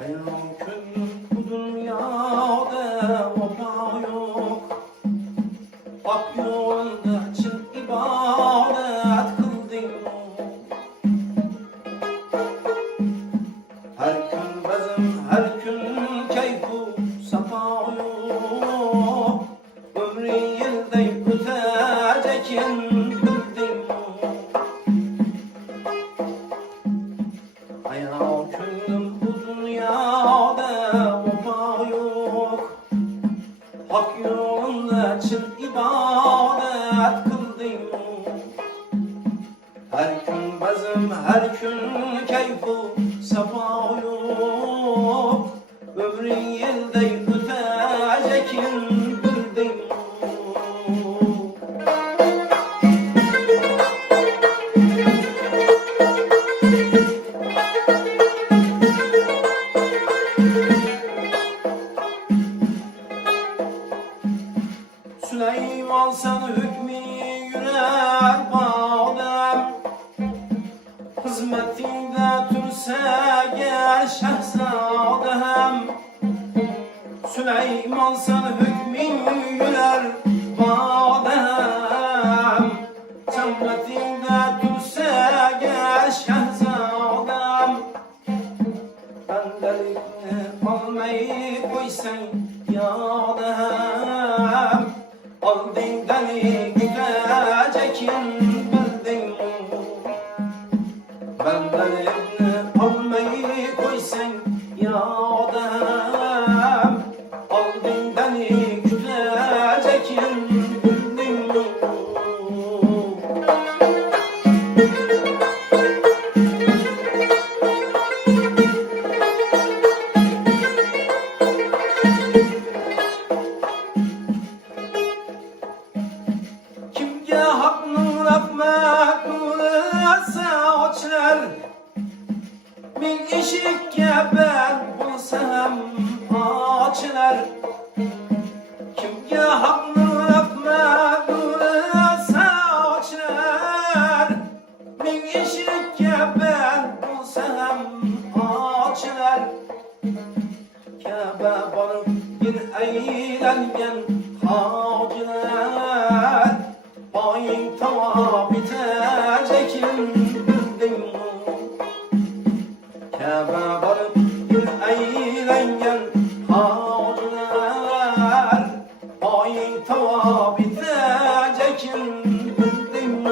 Hayatım bu dünyada vefa yok. Hak yolunda için ibadet kıldım. Her gün bezim, her gün keyfu safa yok. Ömrü yılda ötecekin bildim. Hayatım bu dünyada vefa yok. Hak yolunda için ibadet kıldım. Her gün bezim, her gün keyfu safa yok. Ömrü yılda ötecekin bildim. Süleyman sen hükmü yürer badem. Hizmetinde türse gel şehzadem. Süleyman sen hükmü yürer badem. Hizmetinde türse gel şehzadem. Bendelikni almayı koysan yadem. Aldın beni gütecekin bildim. Benden elini almayı koysan yadem. Aldın beni gütecekin bildim. Kimge hakkın rahmet nursa açar. Min eşikке ben bulsam açılar. Kimge hakkın rahmet nursa açar. Min eşikke ben bulsam açılar. Kabe barıp bir eğlengen hacılar. Bayın tavaf edecekin bildim. Kabe barıp bir eğlengen hacılar. Bayın tavaf edecekin bildim.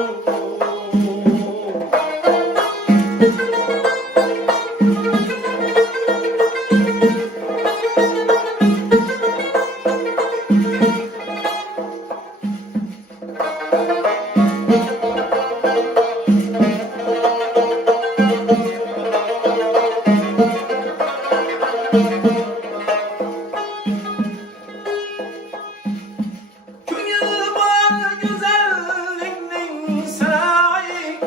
Köyü var güzelliğinin sahi.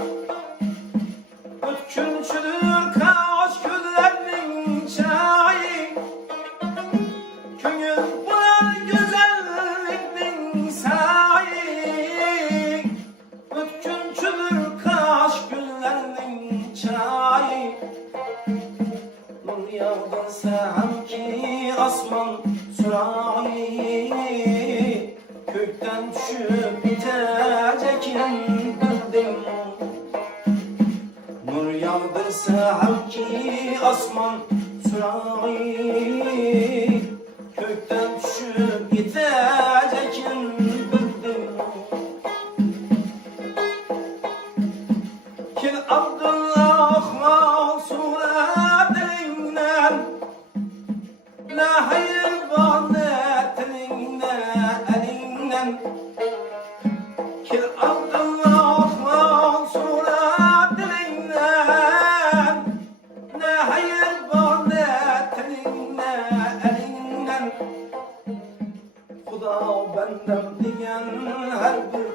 Ötkünçülür kaş güllerinin çayı. Köyü var güzelliğinin sahi. Ötkünçülür kaş güllerinin çayı. Nur yağdırsa ki asman sürahi. Kökten düşüp bitecekin bildim. Nur yağdırsa ki asman sürahi. Kökten düşüp bitecekin bildim. Kil Abdullah Mansur'a dilinden. Ne hayır var ne telinden elinden. Kil Abdullah Mansur'a dilinden. Ne hayır var ne telinden elinden. Huda benden diyen her bir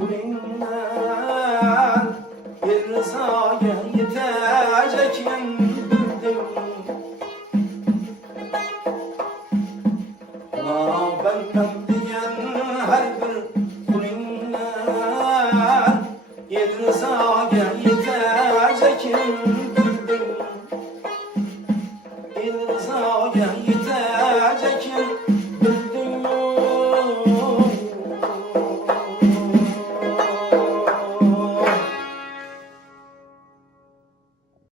kulinden. Bir rızaya yetecekin bildim. Huda benden diyen her bir